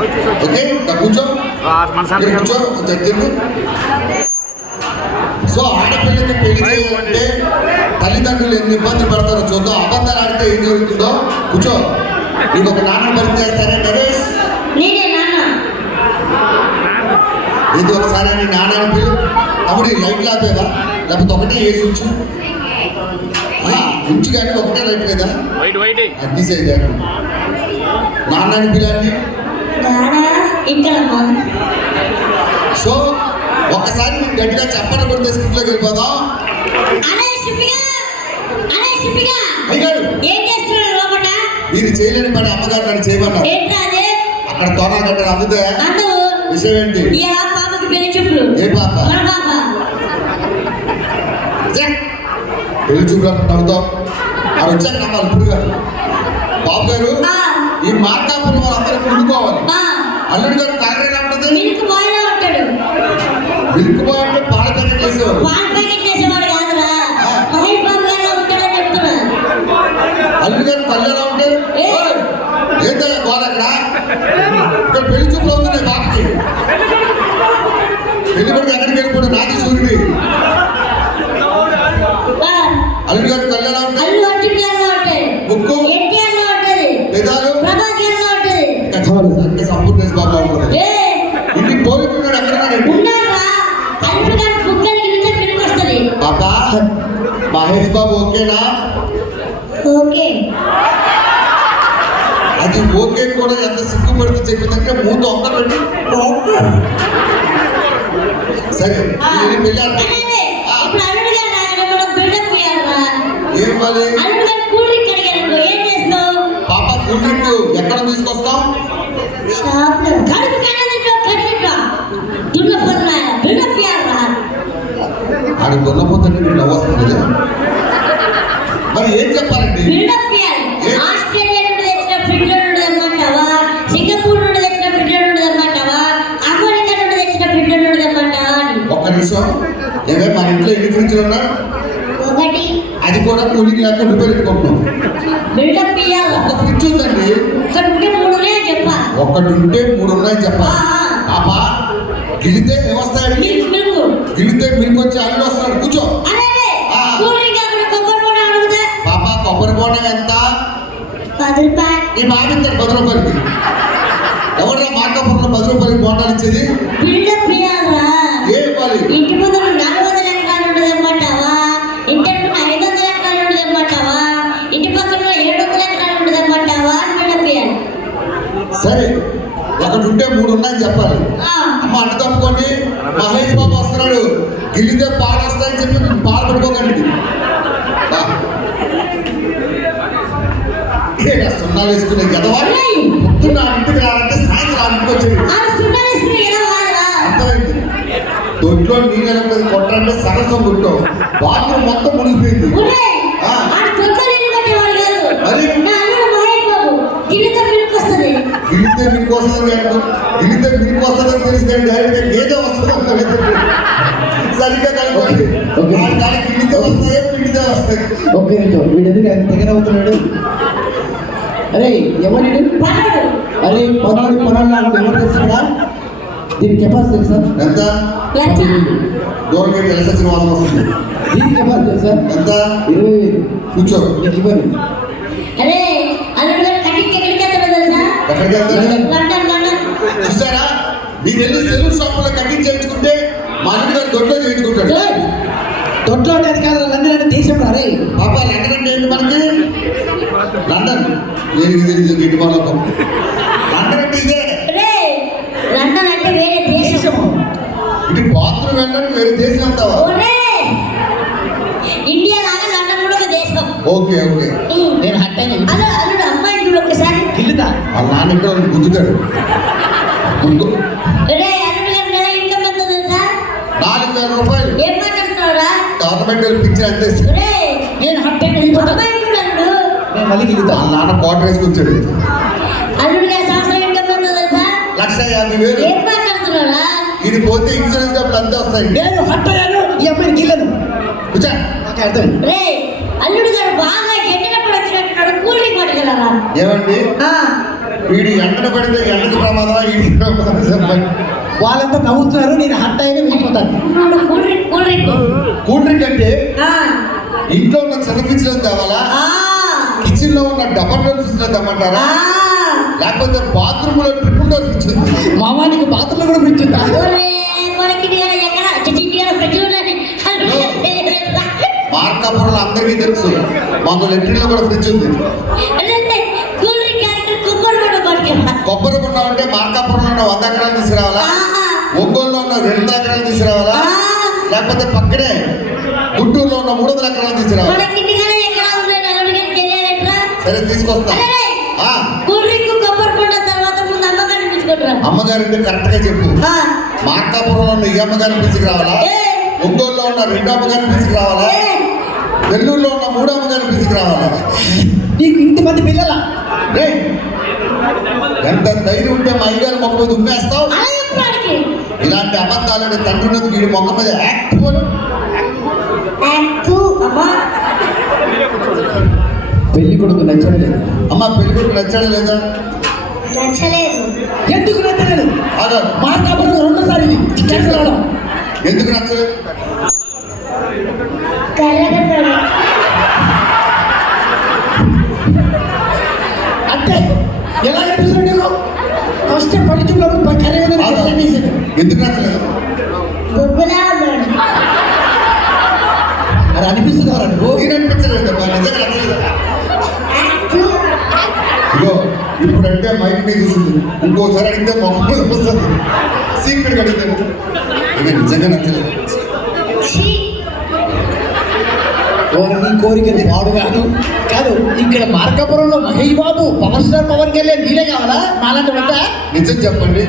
Okay కూర్చో. కూర్చో తిరుగు. సో ఆడపిల్లకి పెళ్ళి చేయాలంటే తల్లిదండ్రులు ఎన్ని ఇబ్బందులు పడతారో చూద్దాం. అబద్ధాలు ఆడితే ఏం జరుగుతుందో కూర్చో. నీకు ఒక నాన్న పరిచయం చేస్తారా నరేష్? ఇది ఒకసారి నీ నాన్న పిలు. అప్పుడు ఈ లైట్ లాపేవా? లేకపోతే ఒకటే వేసి ఉంచు ఉంచు కానీ ఒకటే లైట్ లేదా? వైట్ వైట్ అది తీసేది నాన్న ఇక్కడ సో ఒక్కసారి మీరు గట్టిగా చెప్పని కొడితే వెళ్ళిపోదాం. చేస్తున్నాడు లోపల మీరు చేయలేని పని అమ్మగారు నన్ను చేయమన్నారు. అక్కడ తోనా గడ్డ అమ్ముతే అందు విషయం ఏంటి? ఏ పాప! పెళ్ళి చూపులు నవ్వుతాం అది వచ్చాక నమ్మాలి ఇప్పుడు గారు బాబు గారు ఈ మార్కాపురం వాళ్ళందరూ కుడుకోవాలి అల్లుడి గారు కాకరే ఉంటుంది? మిల్క్ బాయ్ లా ఉంటాడు. మిల్క్ బాయ్ అంటే పాల ప్యాకెట్ వేసేవారు పాల ప్యాకెట్ చేసేవాడు కాదురా. మహేష్ బాబు గారు ఉంటాడని చెప్తున్నా. అల్లుడి గారు తల్లి ఎలా! ఏంటయ్యా గోడ అక్కడ? ఇక్కడ పెళ్ళి చూపులు అవుతున్నాయి బాబుకి. పెళ్ళి కొడుకు ఎక్కడికి వెళ్ళిపోయాడు అల్లుడి గారు తల్లి ఎలా ఉంటే అల్లు అర్జున్ గారిలో ఉంటాడు ముక్కు ఎన్టీఆర్లో ఉంటది పెదాలు ప్రభాస్ గారిలో ఉంటది అంటే సంపూర్ణ బాబు ఉంటుంది ఏ ఇన్ని కోరుకున్నాడు ఎక్కడ ఉన్నారా అల్లుడు గారి బుక్కలకి నుంచే పిలుపు పాపా మహేష్ బాబు ఓకేనా ఓకే. అది ఓకే కూడా ఎంత సిగ్గుపడితే చెప్పిందంటే మూత ఒక్క పెట్టి. సరే ఏం మరి? పాప కూల్ డ్రింక్ ఎక్కడ తీసుకొస్తాం ఆడి దున్నపోతుంటే నీకు నవ్వు వస్తుంది మరి ఏం చెప్పాలండి? ఒక్క నిమిషం. ఏమే మన ఇంట్లో ఎన్ని ఫ్రిడ్జ్లు ఉన్నా? ఒకటి. అది కూడా కూలింగ్ లేక రిపేర్ పెట్టుకుంటున్నాం ఒక ఫ్రిడ్జ్ ఉందండి. ఒకటి ఉంటే మూడు ఉన్నాయని చెప్పాలి. పాప గిలితే ఏమొస్తాయండి గిలితే మీకు వచ్చి అల్లుడు వస్తున్నాడు కూర్చో పాప కొబ్బరి బోండం ఎంత? ఈ బాబు ఇస్తారు పది రూపాయలకి. ఎవరైనా మార్కాపురంలో పది రూపాయలకి బోండాలు ఇచ్చేది? ఏ ఇవ్వాలి? ఇంటి ముందు నాలుగు వందల ఎకరాలు ఉండదు తెమ్మంటావా ఇంటి ముందు ఐదు వందల ఎకరాలు ఉండదు తెమ్మంటావా ఇంటి పక్కన ఏడు వందల ఎకరాలు ఉండదు తెమ్మంటావా అని బిల్డప్ చేయాలి సరే. ఒకటి ఉంటే మూడు ఉన్నాయని చెప్పాలి. అమ్మ అడ్డు తప్పుకోండి మహేష్ బాబు వస్తున్నాడు. గిల్లితే పాలు వస్తాయని చెప్పి పాలు. ఏరా సున్నాలు వేసుకునే గదవా పొద్దున్న ఇంటికి రావాలంటే సాయంత్రం ఆ ఇంటికి వచ్చేది అర్థమైంది? దొడ్లో నీళ్ళు కొట్టంటే సరసం కొట్టావు. బాత్రూమ్ మొత్తం మునిగిపోయింది ఒరేయ్, ఆ. ఆడు తొందర ఇల్లు కట్టేవాడు కాదు మరి? నా అల్లుడు మహేష్ బాబు గిన్నెతో పిలుపు వస్తుంది గిలితే మీకు వస్తుంది అంటే గిలితే మీకు వస్తుందని తెలిస్తే డైరెక్ట్గా గేదె వస్తుంది సరిగ్గా. దానికి వస్తాయి. పిండితే వస్తాయి వీడు అవుతున్నాడు? అరే ఎవరు అరే ఎవరు దీని కెపాసిటీ ఎంత? వస్తుంది. దీని కెపాసిటీ ఎంత? ఇరవై వేలు. కూర్చో. అరే అల్లుడు గారు కటింగ్ ఎక్కడికి వెళ్తాడో తెలుసా ఎక్కడికి వెళ్తారు లండన్ లండన్ చూసారా? మీరు వెళ్ళి సెలూన్ షాపులో కటింగ్ చేయించుకుంటే మా ఇంటి గారు దొడ్లో చేయించుకుంటాడు. దొడ్లో ఉండేది కాదు లండన్ అంటే దేశం రా రే పాప లండన్ అంటే ఏంటి మనకి? లండన్. నేను ఇది ఇది లండన్ అంటే ఇదే. లండన్ అంటే వేరే దేశం ఇది బాత్రూమ్ వెళ్ళడానికి వేరే దేశం అంటావా? ఇండియా లాగా లండన్ కూడా ఒక దేశం. Okay okay. వాళ్ళ నాన్న ఇక్కడ గుద్దుతాడు ముందు నాలుగు వేల రూపాయలు. గవర్నమెంట్ పిక్చర్ అంతే నేను హట్ అయినా వెళ్ళిపోతా. అమ్మాయి చూడు అల్లుడు నేను మళ్ళీ గిల్లుతా వాళ్ళ నాన్న క్వార్టర్ వేసుకొచ్చాడు లక్ష యాభై వేలు. ఇది పోతే ఇన్సూరెన్స్ డబ్బులు అంతే వస్తాయి. నేను హట్ అయ్యాను ఈ అమ్మాయిని గిల్లను. కూర్చో. నాకు అర్థమైంది. రే అల్లుడు గారు బాగా ఎండినప్పుడు వచ్చినట్టున్నాడు కూల్ డ్రింక్ పట్టుకెళ్ళరా ఏమండి? ఆ, వీడు ఎండన పడితే ఎండకు ప్రమాదం చెప్పండి చెప్పండి. వాళ్ళంతా నవ్వుతున్నారు నేను హట్ అయినా వెళ్ళిపోతాను కూల్ డ్రింక్ అంటే? ఆ, ఇంట్లో ఉన్న చిన్న ఫ్రిడ్జ్లో తేవాలా? ఆ, కిచెన్లో ఉన్న డబల్ డోర్ ఫ్రిడ్జ్లో తెమ్మంటారా? ఆ. లేకపోతే బాత్రూమ్లో ట్రిపుల్ డోర్ ఫ్రిడ్జ్ ఉంది? మామ నీకు కూడా ఎక్కడ? చిచి ఇక్కడ ఫ్రిడ్జ్ No. మార్కాపురంలో అందరికీ తెలుసు మాకు లెట్రిన్లో కూడా ఫ్రిడ్జ్ ఉంది. కొబ్బరి బొండ ఉంటే మార్కాపురంలో ఉన్న వంద ఎకరాలు తీసుకురావాలా? ఒంగోలులో ఉన్న రెండు ఎకరాలు తీసుకురావాలా? లేకపోతే పక్కనే గుంటూరులో ఉన్న మూడు వందల ఎకరాలు తీసుకురావాలా? సరే తీసుకొస్తా. అమ్మగారింటి కరెక్ట్గా చెప్పు మార్కాపురంలో ఉన్న ఈ అమ్మగారిని తీసుకురావాలా ఏ. ఒంగోలులో ఉన్న రెండు అమ్మగారిని తీసుకురావాలా నెల్లూరులో ఉన్న మూడు అమ్మగారిని తీసుకురావాలా నీకు ఇంతమంది పిల్లల? రేయ్, ఎంత ధైర్యం ఉంటే మా అయ్యగారు మొక్క మీద ఉమ్మేస్తావు? ఇలాంటి అబద్ధాలని తండ్రి ఉన్నందుకు వీడి మొక్క మీద పెళ్ళి కొడుకు నచ్చడం లేదు అమ్మ పెళ్ళి కొడుకు నచ్చాడా లేదా నచ్చలేదు. ఎందుకు నచ్చలేదు? ఆగా మార్కాపురం రెండోసారి ఎందుకు నచ్చలేదు? అంటే ఎలా కనిపిస్తుంది ఫస్ట్ పల్లి చూపులో కర్రీ ఆగా. ఎందుకు నచ్చలేదు అది అనిపిస్తుంది నువ్వు నేను అనిపించలేదు? నిజంగా నచ్చలేదు ఇగో ఇప్పుడంటే మైక్ మీద చూసింది. ఇంకోసారి అడిగితే మీద వస్తుంది. సీక్రెట్ అడిగితే. నిజంగా నచ్చలేదు. నీ కోరికలు పాడు కాదు కాదు ఇక్కడ మార్కాపురంలో మహేష్ బాబు పవర్ స్టార్ పవన్ కళ్యాణ్ వీలే కావాలా? మాలాంటి వంట నిజం చెప్పండి.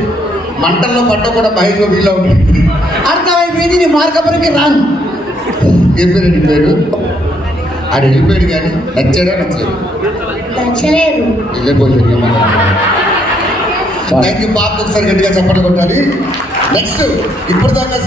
మంటల్లో పట్ట కూడా మహేష్ బాబు ఇలా ఉంటుంది అర్థమైపోయింది నీ మార్కాపురంకి రాను. ఏం పేరు నీ పేరు? ఆడు వెళ్ళిపోయాడు కానీ నచ్చాడా నచ్చలేదు? నచ్చలేదు. వెళ్ళిపోయాడు థ్యాంక్ యూ పాప ఒకసారి గట్టిగా చెప్పండి కొట్టాలి. నెక్స్ట్ ఇప్పటిదాకా